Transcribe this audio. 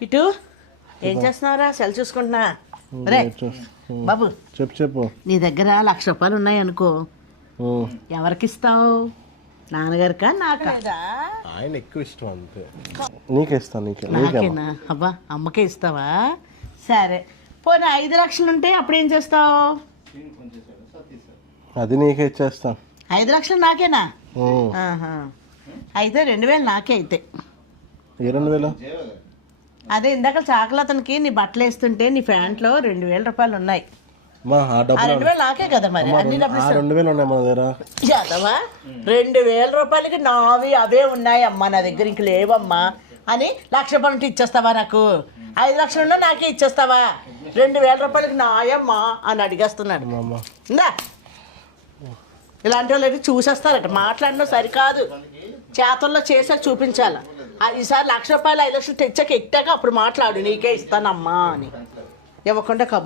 కిటు ఏం చేస్తున్నావురా? సెల్ చూసుకుంటున్నా. రే బాబు చెప్పు. నీ దగ్గర 1,00,000 రూపాయలు ఉన్నాయి అనుకో, ఎవరికి ఇస్తావు? నాన్నగారికా నాకా? ఆయన ఎక్కువ ఇష్టం అంతే. నీకే ఇస్తాను. నాకేనా? అబ్బా అమ్మకే ఇస్తావా? సరే పోనీ 5 లక్షలు ఉంటే అప్పుడేం చేస్తావు? అది నీకే ఇచ్చేస్తాను. 5 లక్షలు నాకేనా? ఆహా. అయితే 2,000 నాకే. అయితే 2,000 అదే ఇందాక చాకలతనికి నీ బట్టలు వేస్తుంటే నీ ప్యాంట్లో 2,000 రూపాయలు ఉన్నాయి. ఆ 2,000 నాకే కదా మరి. అన్ని డబ్బులు 2,000 ఉన్నాయి మా దగ్గర. చదవా 2,000 రూపాయలకి నావి అవే ఉన్నాయి అమ్మా, నా దగ్గర ఇంక లేవమ్మా అని 1,00,000 రూపాయలు ఉంటే ఇచ్చేస్తావా నాకు? 5 లక్షలు ఉన్నా నాకే ఇచ్చేస్తావా? 2,000 రూపాయలకి నాయమ్మా అని అడిగేస్తున్నాడు. ఇందా ఇలాంటి వాళ్ళు అయితే చూసేస్తారట. మాట్లాడడం సరికాదు, చేతల్లో చేసాక చూపించాలి. ఈసారి 1,00,000 రూపాయలు 5 లక్షలు తెచ్చాక ఎట్టాక అప్పుడు మాట్లాడు, నీకే ఇస్తానమ్మా అని. ఇవ్వకుండా కబుర్